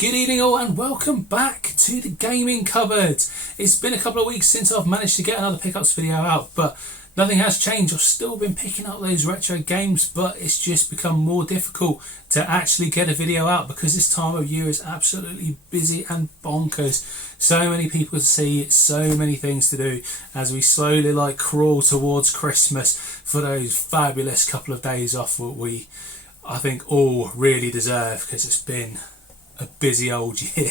Good evening all and welcome back to the gaming cupboard. It's been a couple of weeks since I've managed to get another pickups video out, but nothing has changed. I've still been picking up those retro games, but it's just become more difficult to actually get a video out because this time of year is absolutely busy and bonkers. So many people to see, so many things to do as we slowly crawl towards Christmas for those fabulous couple of days off that I think all really deserve, because it's been a busy old year.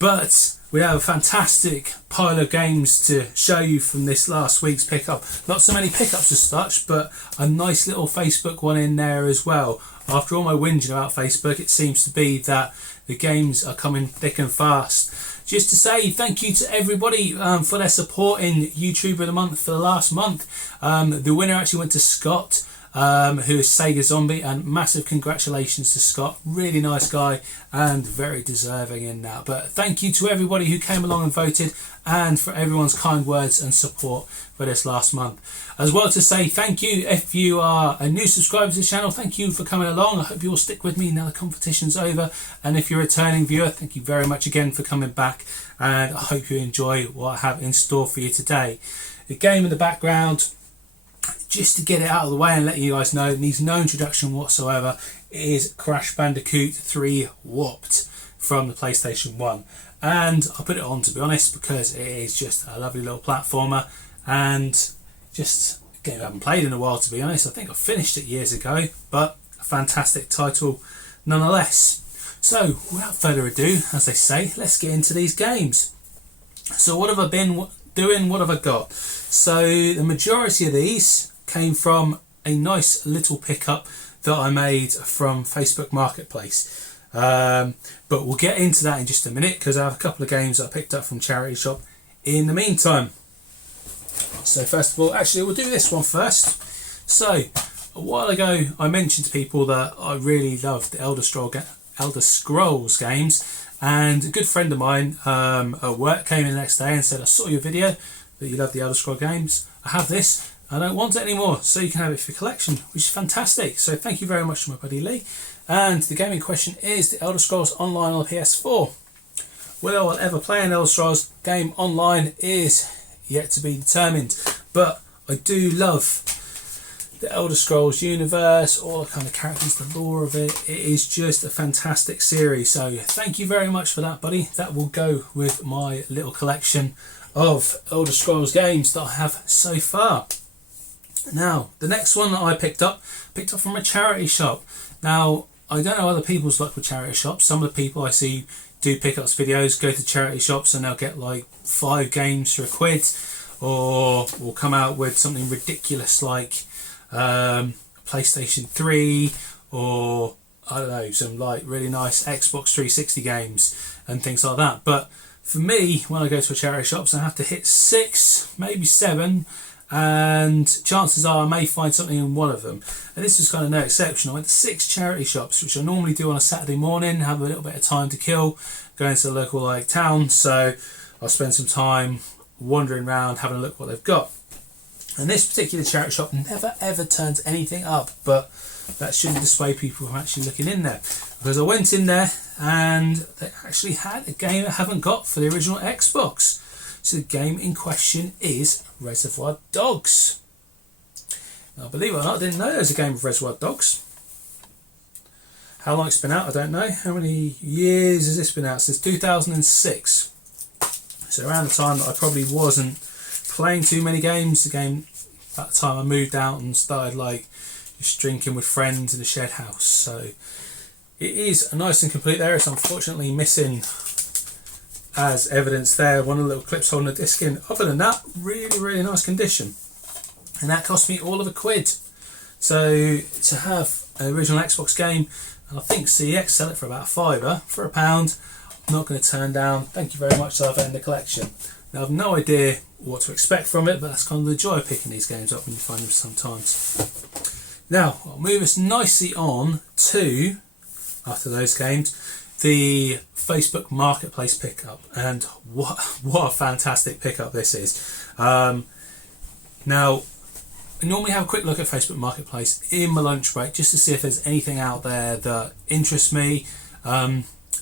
But we have a fantastic pile of games to show you from this last week's pickup. Not so many pickups as such, but a nice little Facebook one in there as well. After all my whinging about Facebook, it seems to be that the games are coming thick and fast. Just to say thank you to everybody for their support in YouTuber of the Month for the last month. The winner actually went to Scott, who is Sega Zombie, and massive congratulations to Scott. Really nice guy and very deserving in that. But thank you to everybody who came along and voted, and for everyone's kind words and support for this last month. As well to say thank you if you are a new subscriber to the channel. Thank you for coming along. I hope you will stick with me now the competition's over. And if you're a returning viewer, thank you very much again for coming back, and I hope you enjoy what I have in store for you today. The game in the background, just to get it out of the way and let you guys know, it needs no introduction whatsoever, is Crash Bandicoot 3 Warped from the PlayStation 1. And I put it on, to be honest, because it is just a lovely little platformer and just a game I haven't played in a while, to be honest. I think I finished it years ago, but a fantastic title nonetheless. So without further ado, as they say, let's get into these games. So what have I been doing? What have I got? So the majority of these came from a nice little pickup that I made from Facebook Marketplace. But we'll get into that in just a minute, because I have a couple of games that I picked up from charity shop in the meantime. So first of all, actually we'll do this one first. So a while ago I mentioned to people that I really loved the Elder Scrolls games, and a good friend of mine at work came in the next day and said, I saw your video that you love the Elder Scrolls games. I have this, I don't want it anymore, so you can have it for your collection, which is fantastic. So thank you very much to my buddy Lee. And the game in question is the Elder Scrolls Online on the PS4. Whether I'll ever play an Elder Scrolls game online is yet to be determined, but I do love the Elder Scrolls universe, all the kind of characters, the lore of it. It is just a fantastic series. So thank you very much for that, buddy. That will go with my little collection of Elder Scrolls games that I have so far. Now, the next one that I picked up from a charity shop. Now, I don't know other people's luck with charity shops. Some of the people I see do pickups videos, go to charity shops, and they'll get like 5 games for £1, or will come out with something ridiculous like PlayStation 3, or I don't know, some like really nice Xbox 360 games and things like that. But for me, when I go to a charity shops, I have to hit 6, maybe 7, and chances are I may find something in one of them. And this was kind of no exception. I went to 6 charity shops, which I normally do on a Saturday morning, have a little bit of time to kill, going to the local town. So I'll spend some time wandering around, having a look what they've got. And this particular charity shop never ever turns anything up, but that shouldn't dissuade people from actually looking in there, because I went in there and they actually had a game I haven't got for the original Xbox. So the game in question is Reservoir Dogs. Now, believe it or not, I didn't know there was a game of Reservoir Dogs. How long it's been out, I don't know. How many years has this been out? Since 2006. So around the time that I probably wasn't playing too many games. The game, at the time I moved out and started just drinking with friends in a shared house. So it is nice and complete there. It's unfortunately missing, as evidence there, one of the little clips holding a disc in. Other than that, really nice condition. And that cost me all of £1. So to have an original Xbox game, and I think CX sell it for about £5, for £1, I'm not going to turn down. Thank you very much to have it in the collection. Now, I've no idea what to expect from it, but that's kind of the joy of picking these games up when you find them sometimes. Now, I'll move us nicely on to, after those games, the Facebook Marketplace pickup. And what a fantastic pickup this is. Now, I normally have a quick look at Facebook Marketplace in my lunch break just to see if there's anything out there that interests me.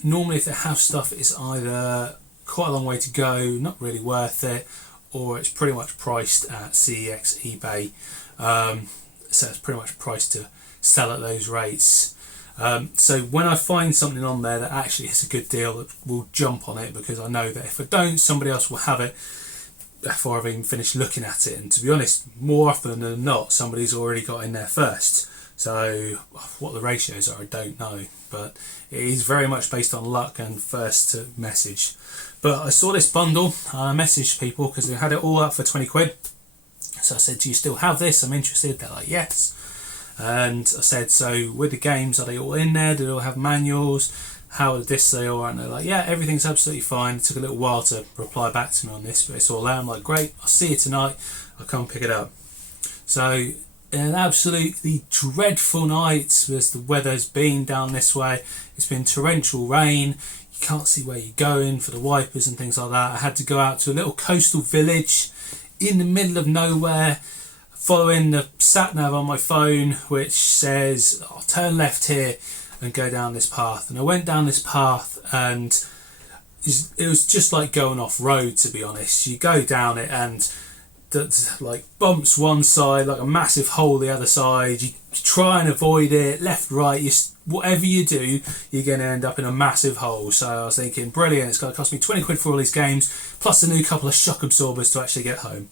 normally if they have stuff, it's either quite a long way to go, not really worth it, or it's pretty much priced at CEX, eBay. So it's pretty much priced to sell at those rates. So when I find something on there that actually is a good deal, we'll jump on it, because I know that if I don't, somebody else will have it before I've even finished looking at it. And to be honest, more often than not, somebody's already got in there first. So what the ratios are, I don't know, but it is very much based on luck and first to message. But I saw this bundle, I messaged people because they had it all up for 20 quid. So I said, do you still have this? I'm interested. They're like, yes. And I said, so with the games, are they all in there? Do they all have manuals? How are the discs they all? And they're like, yeah, everything's absolutely fine. It took a little while to reply back to me on this, but it's all there. I'm like, great, I'll see you tonight. I'll come pick it up. So an absolutely dreadful night as the weather's been down this way. It's been torrential rain. You can't see where you're going for the wipers and things like that. I had to go out to a little coastal village in the middle of nowhere, following the sat nav on my phone, which says, I'll turn left here and go down this path. And I went down this path, and it was just like going off road, to be honest. You go down it and like bumps one side, like a massive hole the other side. You try and avoid it, left, right. Whatever you do, you're going to end up in a massive hole. So I was thinking, brilliant, it's going to cost me 20 quid for all these games, plus a new couple of shock absorbers to actually get home.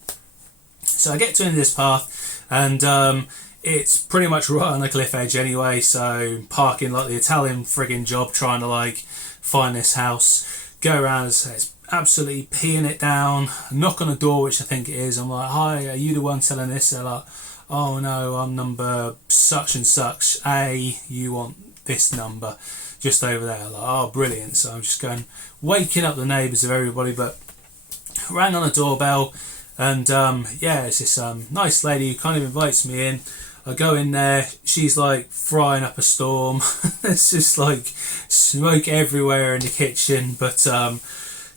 So I get to the end of this path, and it's pretty much right on the cliff edge anyway, so parking like the Italian frigging job, trying to like find this house, go around, it's absolutely peeing it down, knock on a door, which I think it is. I'm like, hi, are you the one selling this? They're like, oh no, I'm number such and such, you want this number just over there. Like, oh brilliant. So I'm just going, waking up the neighbours of everybody, but rang on a doorbell, and yeah, it's this nice lady who kind of invites me in. I go in there, she's like frying up a storm. There's just like smoke everywhere in the kitchen, but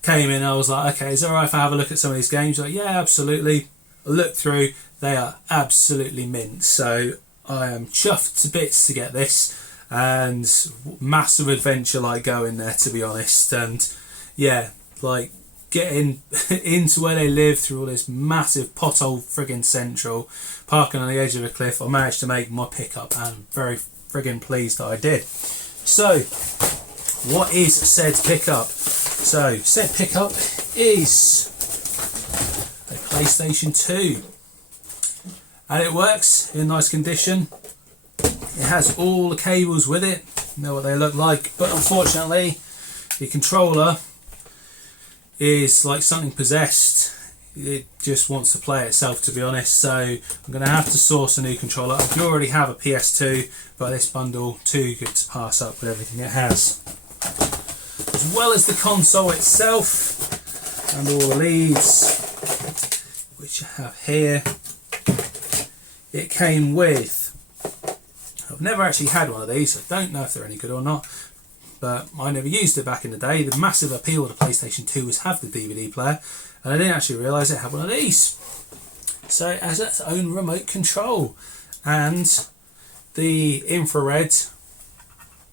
came in, I was like, okay, is it alright if I have a look at some of these games? Like, yeah, absolutely. I looked through, they are absolutely mint, so I am chuffed to bits to get this, and massive adventure like going there, to be honest. And yeah, like getting into where they live through all this massive pothole friggin' central, parking on the edge of a cliff. I managed to make my pickup, and I'm very friggin' pleased that I did. So what is said pickup? So said pickup is a PlayStation 2, and it works in nice condition. It has all the cables with it, you know what they look like, but unfortunately the controller is like something possessed. It just wants to play itself, to be honest, so I'm going to have to source a new controller. I do already have a PS2, but this bundle too good to pass up with everything it has. As well as the console itself and all the leads, which I have here, it came with, I've never actually had one of these, I don't know if they're any good or not, but I never used it back in the day. The massive appeal of the PlayStation 2 was have the DVD player, and I didn't actually realise it had one of these. So it has its own remote control, and the infrared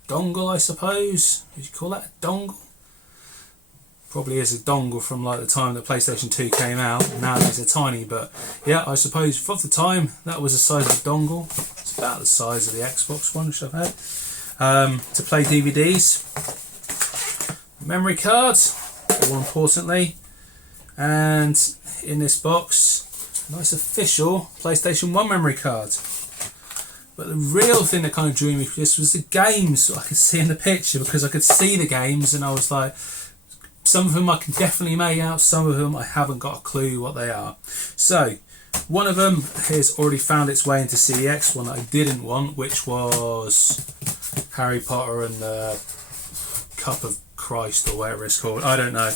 dongle, I suppose. Would you call that a dongle? Probably is a dongle from like the time that PlayStation 2 came out. Nowadays they're tiny, but yeah, I suppose for the time that was the size of a dongle. It's about the size of the Xbox one which I've had. To play DVDs, memory card, more importantly, and in this box, a nice official PlayStation 1 memory card. But the real thing that kind of drew me for this was the games I could see in the picture, because I could see the games and I was like, some of them I can definitely make out, some of them I haven't got a clue what they are. So one of them has already found its way into CEX, one that I didn't want, which was Harry Potter and the Cup of Christ, or whatever it's called, I don't know.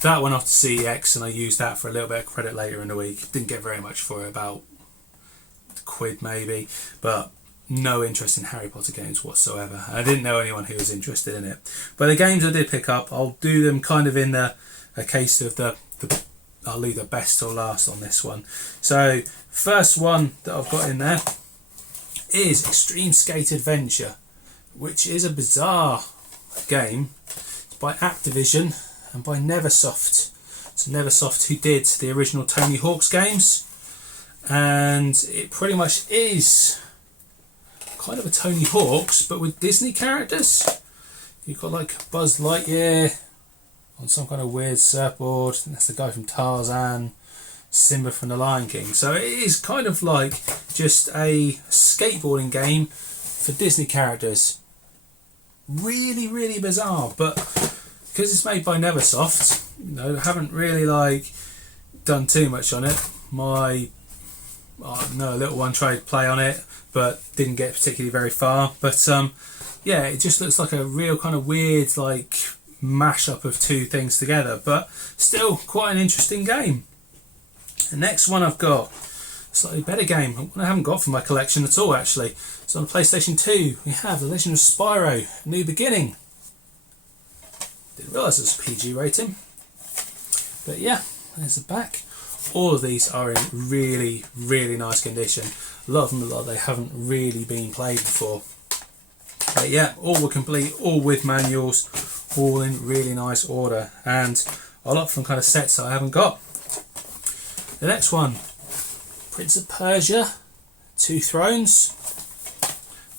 That went off to CEX, and I used that for a little bit of credit later in the week. Didn't get very much for it, about £1 maybe, but no interest in Harry Potter games whatsoever. I didn't know anyone who was interested in it. But the games I did pick up, I'll do them kind of in a case of the I'll leave the best till last on this one. So first one that I've got in there is Extreme Skate Adventure, which is a bizarre game. It's by Activision and by Neversoft. So Neversoft, who did the original Tony Hawk's games, and it pretty much is kind of a Tony Hawk's but with Disney characters. You've got like Buzz Lightyear on some kind of weird surfboard, and that's the guy from Tarzan, Simba from The Lion King. So it is kind of like just a skateboarding game for Disney characters. Really, really bizarre, but because it's made by Neversoft, you know, I haven't really like done too much on it. My little one tried to play on it, but didn't get particularly very far. But yeah, it just looks like a real kind of weird like mashup of two things together, but still quite an interesting game. The next one I've got, a slightly better game, one I haven't got from my collection at all actually. So on PlayStation 2 we have The Legend of Spyro, New Beginning. Didn't realise it was a PG rating. But yeah, there's the back. All of these are in really, really nice condition. A lot of them look like they haven't really been played before. But yeah, all were complete, all with manuals, all in really nice order, and a lot from kind of sets that I haven't got. The next one, Prince of Persia, Two Thrones.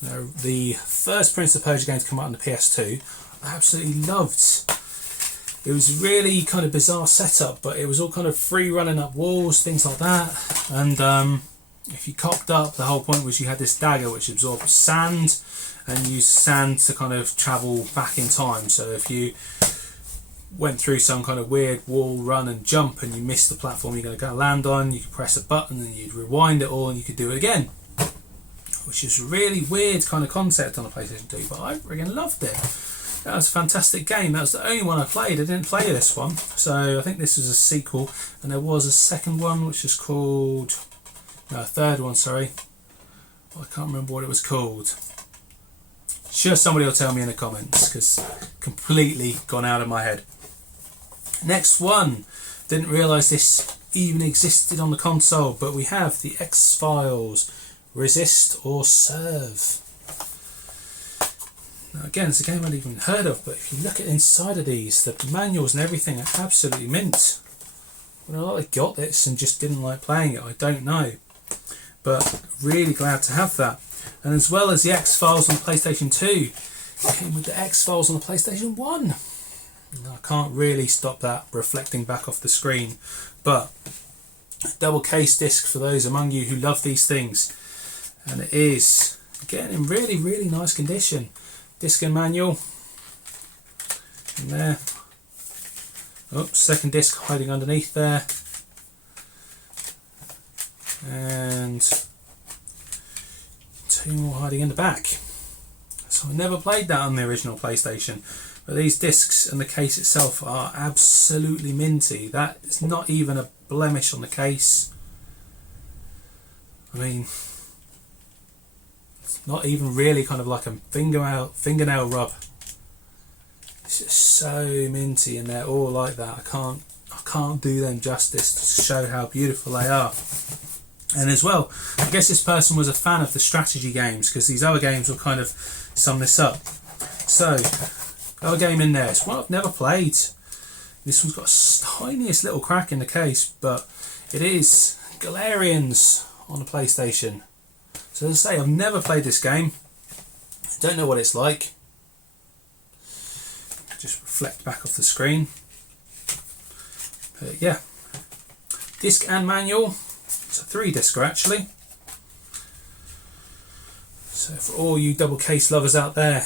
Now, the first Prince of Persia game to come out on the PS2, I absolutely loved. It was really kind of bizarre setup, but it was all kind of free running up walls, things like that. And if you cocked up, the whole point was you had this dagger which absorbed sand, and used sand to kind of travel back in time. So if you went through some kind of weird wall run and jump and you missed the platform you're going to land on, you could press a button and you'd rewind it all and you could do it again, which is a really weird kind of concept on a PlayStation 2, but I friggin' loved it. That was a fantastic game. That was the only one I played. I didn't play this one, so I think this was a sequel, and there was a second one which was called, no, a third one, sorry, I can't remember what it was called. Sure, somebody will tell me in the comments, because completely gone out of my head. Next one, didn't realise this even existed on the console, but we have the X-Files, Resist or Serve. Now again, it's a game I'd even heard of, but if you look at inside of these, the manuals and everything are absolutely mint. Whether or not they got this and just didn't like playing it, I don't know. But really glad to have that. And as well as the X-Files on the PlayStation 2, it came with the X-Files on the PlayStation 1. Now, I can't really stop that reflecting back off the screen, but double case disc for those among you who love these things. And it is, again, in really, really nice condition. Disc and manual in there. Oh, second disc hiding underneath there. And two more hiding in the back. So I never played that on the original PlayStation, but these discs and the case itself are absolutely minty. That is not even a blemish on the case. I mean, it's not even really kind of like a fingernail rub. It's just so minty, and they're all like that. I can't do them justice to show how beautiful they are. And as well, I guess this person was a fan of the strategy games, because these other games will kind of sum this up. So, other game in there. It's one I've never played. This one's got a tiniest little crack in the case, but it is Galarians on the PlayStation. So as I say, I've never played this game. I don't know what it's like. Just reflect back off the screen. But yeah, disc and manual. It's a 3-discer actually. So for all you double case lovers out there,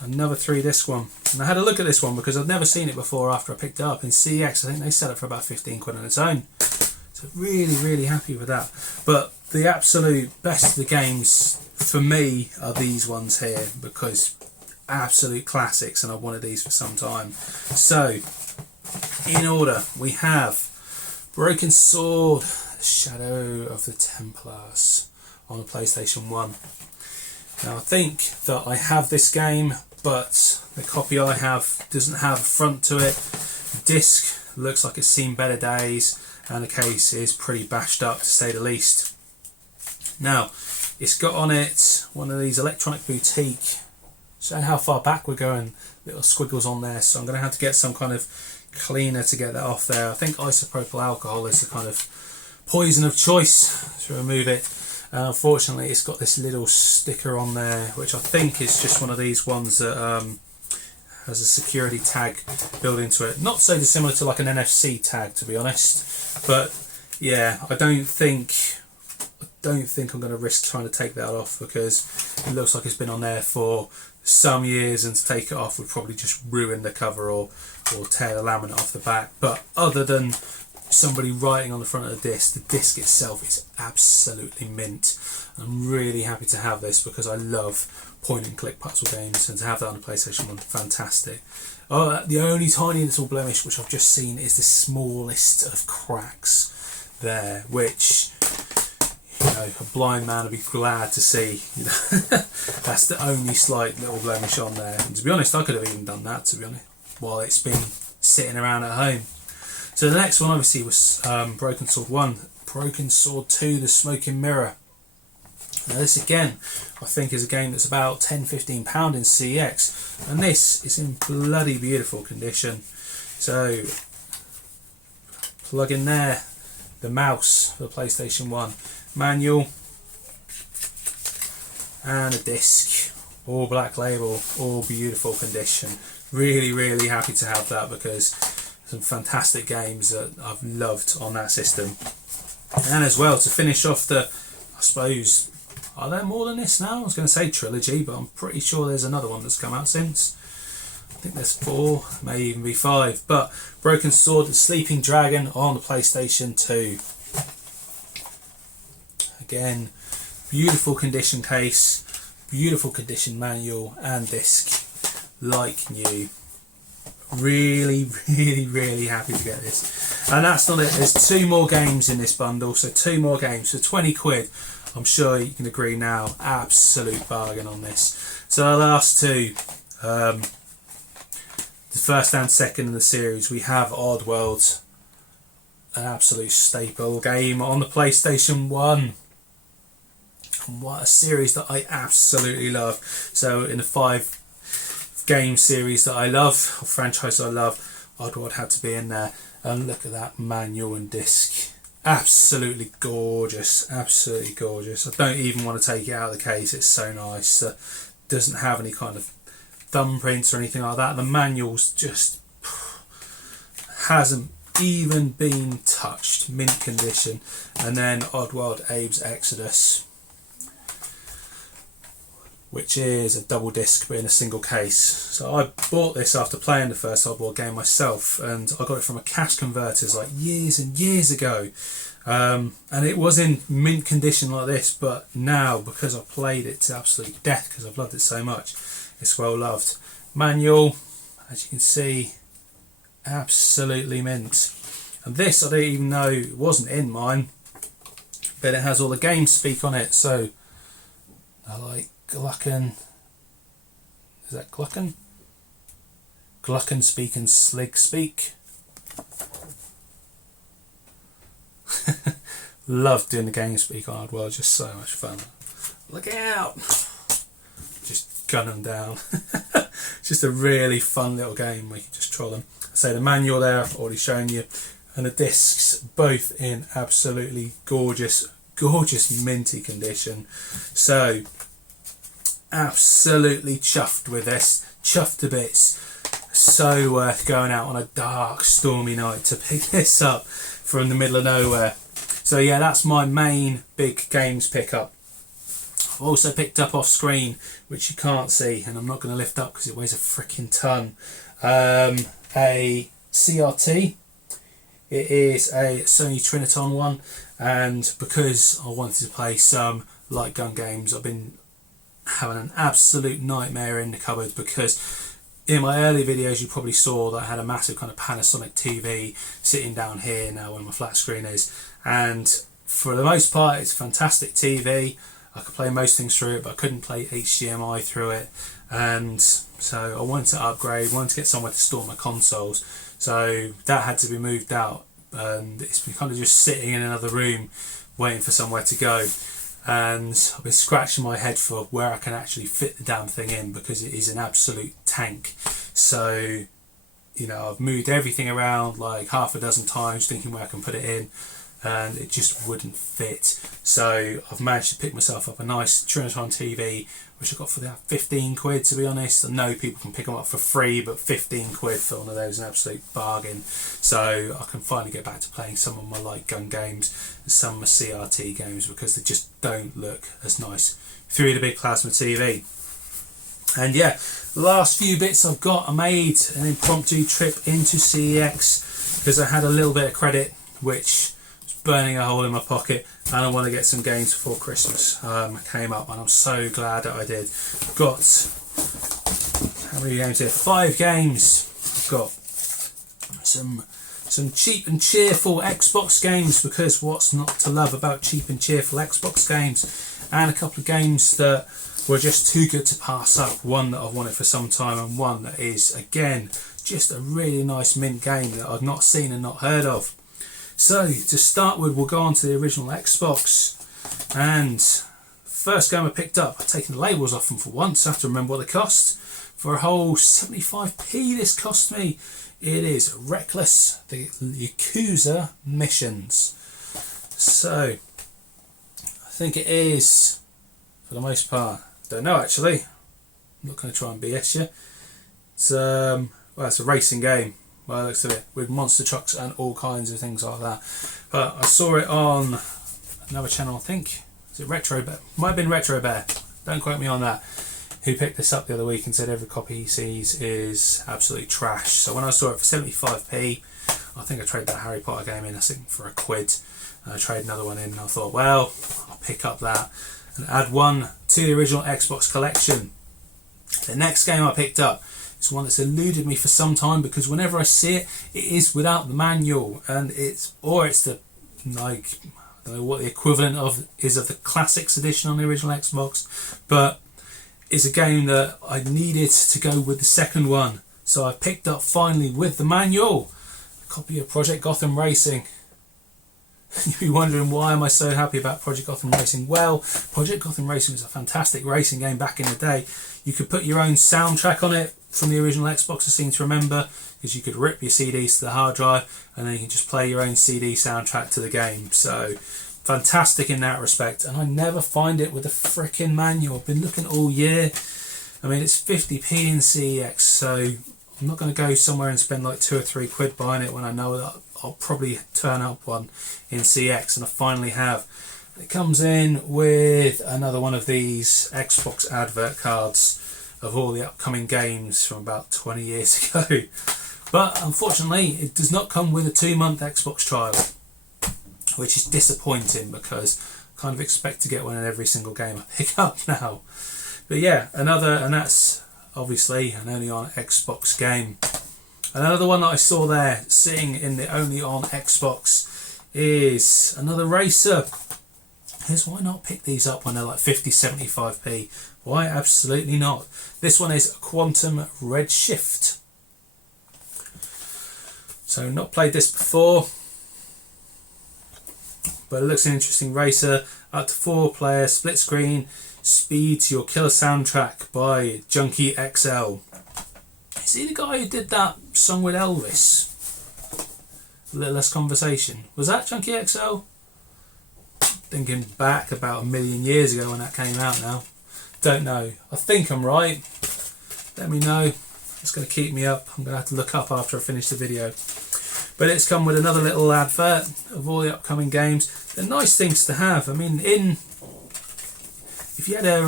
another 3-disc one. And I had a look at this one because I'd never seen it before after I picked it up in CX. I think they sell it for about 15 quid on its own. So really, really happy with that. But the absolute best of the games for me are these ones here, because absolute classics, and I've wanted these for some time. So in order, we have Broken Sword, Shadow of the Templars on the PlayStation 1. Now I think that I have this game, but the copy I have doesn't have a front to it. The disc looks like it's seen better days, and the case is pretty bashed up to say the least. Now, it's got on it one of these electronic boutique showing how far back we're going, little squiggles on there, so I'm going to have to get some kind of cleaner to get that off there. I think isopropyl alcohol is the kind of poison of choice to remove it. Unfortunately, it's got this little sticker on there, which I think is just one of these ones that has a security tag built into it. Not so dissimilar to like an NFC tag, to be honest. But yeah, I don't think I'm going to risk trying to take that off, because it looks like it's been on there for some years, and to take it off would probably just ruin the cover or tear the laminate off the back. But other than somebody writing on the front of the disc itself is absolutely mint. I'm really happy to have this because I love point and click puzzle games, and to have that on the PlayStation 1, fantastic. The only tiny little blemish which I've just seen is the smallest of cracks there, which, you know, a blind man would be glad to see. That's the only slight little blemish on there, and to be honest, I could have even done that, to be honest, while it's been sitting around at home. So the next one obviously was Broken Sword 1, Broken Sword 2, The Smoking Mirror. Now this again, I think is a game that's about £10-15 in CX, and this is in bloody beautiful condition. So plug in there the mouse for the PlayStation 1, manual and a disc, all black label, all beautiful condition. Really happy to have that, because some fantastic games that I've loved on that system. And as well, to finish off the, I suppose, are there more than this now? I was going to say trilogy, but I'm pretty sure there's another one that's come out since. I think there's 4, may even be 5. But Broken Sword, The Sleeping Dragon on the PlayStation 2. Again, beautiful condition case, beautiful condition manual and disc, like new. Really happy to get this. And that's not it, there's 2 more games in this bundle, so 2 more games for 20 quid. I'm sure you can agree now, absolute bargain on this. So the last 2, the first and second in the series, we have Oddworld, an absolute staple game on the PlayStation 1. And what a series that I absolutely love. So in the 5 game series that I love, or franchise I love, Oddworld had to be in there. And look at that manual and disc. Absolutely gorgeous, absolutely gorgeous. I don't even want to take it out of the case, it's so nice. Doesn't have any kind of thumbprints or anything like that. The manual's just hasn't even been touched, mint condition. And then Oddworld Abe's Exodus, which is a double disc but in a single case. So I bought this after playing the first Oddworld game myself, and I got it from a cash converters like years and years ago. And it was in mint condition like this, but now, because I played it to absolute death because I've loved it so much, it's well loved. Manual, as you can see, absolutely mint. And this, I didn't even know it wasn't in mine, but it has all the game speak on it. So I like Glucken, is that Glucken? Glucken speak and Slig speak. Love doing the game speak on Oddworld, just so much fun. Look out! Just gun them down. Just a really fun little game where you can just troll them. So the manual there I've already shown you, and the discs both in absolutely gorgeous minty condition. So absolutely chuffed with this, chuffed to bits. So worth going out on a dark stormy night to pick this up from the middle of nowhere. So yeah, that's my main big games pickup. I've also picked up off screen, which you can't see, and I'm not going to lift up because it weighs a freaking ton, a CRT. It is a Sony Triniton one, and because I wanted to play some light gun games, I've been having an absolute nightmare in the cupboard, because in my early videos you probably saw that I had a massive kind of Panasonic TV sitting down here now where my flat screen is, and for the most part it's a fantastic TV. I could play most things through it, but I couldn't play HDMI through it, and so I wanted to upgrade, wanted to get somewhere to store my consoles, so that had to be moved out, and it's been kind of just sitting in another room waiting for somewhere to go. and I've been scratching my head for where I can actually fit the damn thing in, because it is an absolute tank. So, you know, I've moved everything around like half a dozen times thinking where I can put it in, and it just wouldn't fit. So I've managed to pick myself up a nice Trinitron TV, which I got for about 15 quid, to be honest. I know people can pick them up for free, but 15 quid for one of those is an absolute bargain. So I can finally get back to playing some of my light gun games and some of my CRT games, because they just don't look as nice through the big plasma TV. And yeah, the last few bits I've got, I made an impromptu trip into CEX because I had a little bit of credit which was burning a hole in my pocket, and I want to get some games before Christmas. Came up, and I'm so glad that I did. Got, how many games here? 5 games. I've got some cheap and cheerful Xbox games, because what's not to love about cheap and cheerful Xbox games, and a couple of games that were just too good to pass up. One that I've wanted for some time, and one that is, again, just a really nice mint game that I've not seen and not heard of. So to start with, we'll go on to the original Xbox, and first game I picked up, I've taken the labels off them for once. I have to remember what they cost. For a whole 75p this cost me. It is Reckless, the Yakuza Missions. So I think it is, for the most part, don't know actually, I'm not going to try and BS you. It's well, it's a racing game by the looks of it, with monster trucks and all kinds of things like that. But I saw it on another channel, I think, is it Retro Bear? Might have been Retro Bear, don't quote me on that, who picked this up the other week and said every copy he sees is absolutely trash. So when I saw it for 75p, I think I traded that Harry Potter game in, I think, for £1. And I traded another one in, and I thought, well, I'll pick up that and add one to the original Xbox collection. The next game I picked up is one that's eluded me for some time, because whenever I see it, it is without the manual, and it's the, like, I don't know what the equivalent of is of the Classics edition on the original Xbox, but it's a game that I needed to go with the second one. So I picked up finally with the manual a copy of Project Gotham Racing. You'll be wondering, why am I so happy about Project Gotham Racing? Well, Project Gotham Racing was a fantastic racing game back in the day. You could put your own soundtrack on it from the original Xbox, I seem to remember, because you could rip your CDs to the hard drive and then you can just play your own CD soundtrack to the game. So fantastic in that respect, and I never find it with the frickin' manual. I've been looking all year. I mean, it's 50p in CEX, so I'm not going to go somewhere and spend like 2 or 3 quid buying it when I know that I'll probably turn up one in CX, and I finally have. It comes in with another one of these Xbox advert cards of all the upcoming games from about 20 years ago. But unfortunately, it does not come with a 2-month Xbox trial, which is disappointing, because I kind of expect to get one in every single game I pick up now. But yeah, another, and that's obviously an only on Xbox game. Another one that I saw there sitting in the only on Xbox is another racer. Here's why not pick these up when they're like 50, 75p. Why? Absolutely not. This one is Quantum Redshift. So not played this before, but it looks an interesting racer. Up to 4 player, split screen, speed to your killer soundtrack by Junkie XL. Is he the guy who did that song with Elvis? A Little Less Conversation. Was that Junkie XL? Thinking back about 1 million years ago when that came out now. Don't know. I think I'm right. Let me know. It's going to keep me up. I'm going to have to look up after I finish the video. But it's come with another little advert of all the upcoming games. They're nice things to have. I mean, if you had a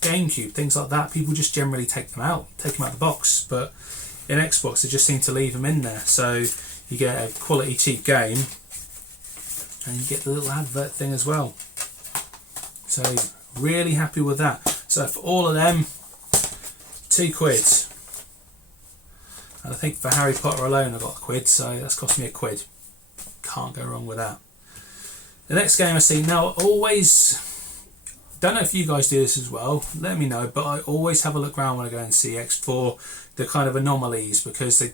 GameCube, things like that, people just generally take them out the box. But in Xbox, they just seem to leave them in there. So you get a quality cheap game, and you get the little advert thing as well. So really happy with that. So for all of them, £2. And I think for Harry Potter alone I got £1, so that's cost me £1. Can't go wrong with that. The next game I see now, I always, don't know if you guys do this as well, let me know, but I always have a look around when I go in CX for the kind of anomalies, because they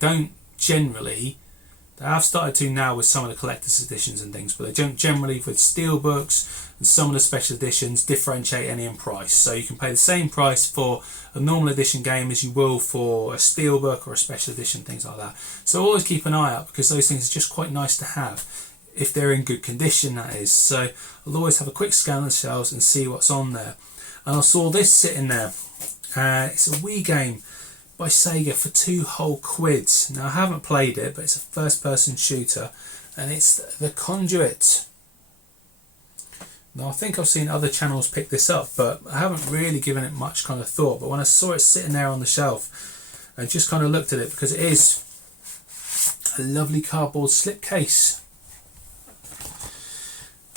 They have started to now with some of the collector's editions and things, but they don't generally, with steelbooks and some of the special editions, differentiate any in price. So you can pay the same price for a normal edition game as you will for a steelbook or a special edition, things like that. So always keep an eye out, because those things are just quite nice to have, if they're in good condition, that is. So I'll always have a quick scan of the shelves and see what's on there. And I saw this sitting there. It's a Wii game by Sega for £2 whole quids. Now I haven't played it, but it's a first person shooter, and it's The Conduit. Now I think I've seen other channels pick this up, but I haven't really given it much kind of thought. But when I saw it sitting there on the shelf, I just kind of looked at it, because it is a lovely cardboard slipcase.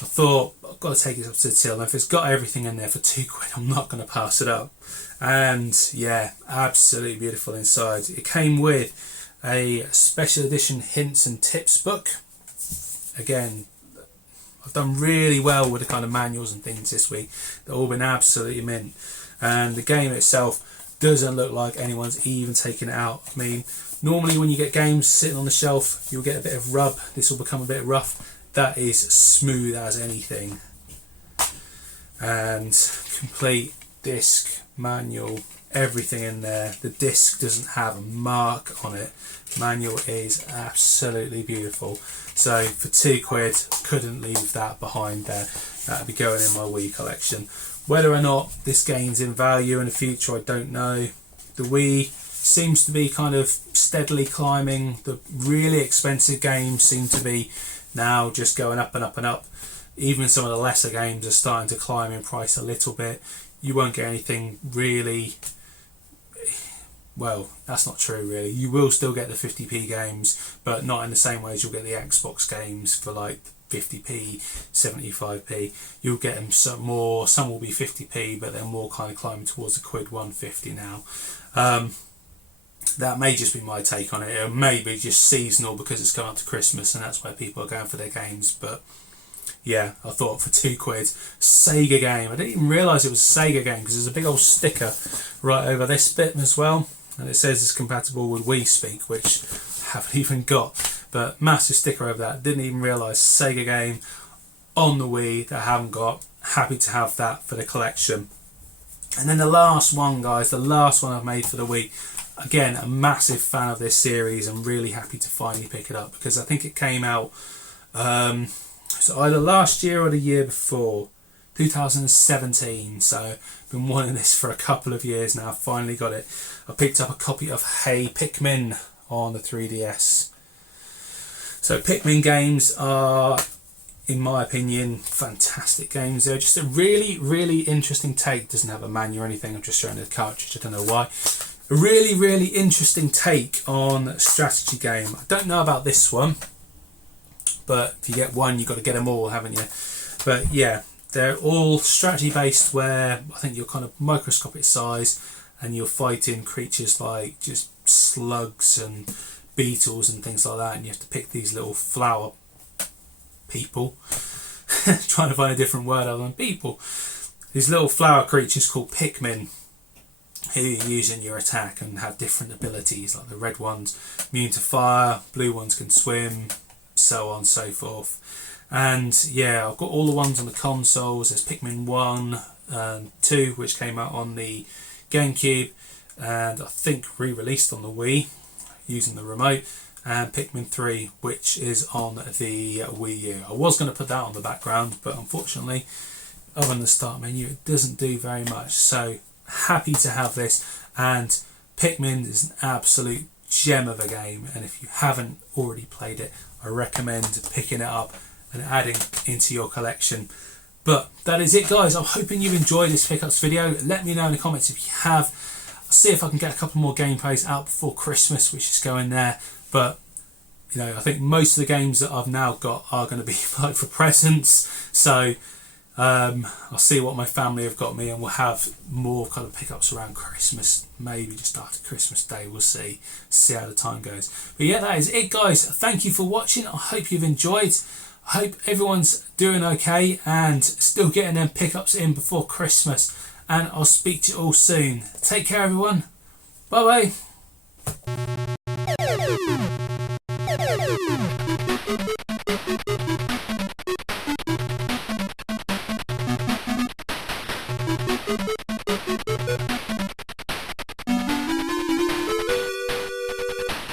I thought, I've got to take it up to the till, and if it's got everything in there for £2, I'm not going to pass it up. And yeah, absolutely beautiful inside. It came with a special edition hints and tips book. Again, I've done really well with the kind of manuals and things this week. They've all been absolutely mint. And the game itself doesn't look like anyone's even taken it out. I mean, normally when you get games sitting on the shelf, you'll get a bit of rub. This will become a bit rough. That is smooth as anything. And complete disc, manual, everything in there. The disc doesn't have a mark on it. Manual is absolutely beautiful. So for £2, couldn't leave that behind there. That'll be going in my Wii collection. Whether or not this gains in value in the future, I don't know. The Wii seems to be kind of steadily climbing. The really expensive games seem to be now just going up and up and up. Even some of the lesser games are starting to climb in price a little bit. You won't get anything really, well, that's not true really. You will still get the 50p games, but not in the same way as you'll get the Xbox games for like 50p, 75p. You'll get them some more, some will be 50p, but they're more kind of climbing towards the quid 150 now. That may just be my take on it. It may be just seasonal because it's come up to Christmas and that's where people are going for their games. But yeah, I thought for £2, Sega game. I didn't even realise it was a Sega game, because there's a big old sticker right over this bit as well, and it says it's compatible with Wii Speak, which I haven't even got. But massive sticker over that. Didn't even realise Sega game on the Wii that I haven't got. Happy to have that for the collection. And then the last one, guys, the last one I've made for the week. Again, a massive fan of this series. I'm really happy to finally pick it up, because I think it came out so either last year or the year before, 2017. So I've been wanting this for a couple of years now. Finally got it. I picked up a copy of Hey Pikmin on the 3DS. So Pikmin games are, in my opinion, fantastic games. They're just a really, really interesting take. Doesn't have a manual or anything. I'm just showing the cartridge. I don't know why. A really, really interesting take on a strategy game. I don't know about this one, but if you get one, you've got to get them all, haven't you? But yeah, they're all strategy based, where I think you're kind of microscopic size and you're fighting creatures like just slugs and beetles and things like that, and you have to pick these little flower people. Trying to find a different word other than people. These little flower creatures called Pikmin, who you use in your attack and have different abilities, like the red ones immune to fire, blue ones can swim, so on and so forth. And yeah, I've got all the ones on the consoles. There's Pikmin 1 and 2, which came out on the GameCube, and I think re-released on the Wii using the remote, and Pikmin 3, which is on the Wii U. I was going to put that on the background, but unfortunately, other than the start menu, it doesn't do very much. So happy to have this, and Pikmin is an absolute gem of a game, and if you haven't already played it, I recommend picking it up and adding into your collection. But that is it, guys. I'm hoping you enjoyed this Pikcups video. Let me know in the comments if you have. I'll see if I can get a couple more gameplays out before Christmas, which is going there. But you know, I think most of the games that I've now got are going to be like for presents. So I'll see what my family have got me, and we'll have more kind of pickups around Christmas, maybe just after Christmas Day. We'll see how the time goes. But yeah, that is it, guys. Thank you for watching. I hope you've enjoyed. I hope everyone's doing okay and still getting them pickups in before Christmas, and I'll speak to you all soon. Take care, everyone. Bye bye.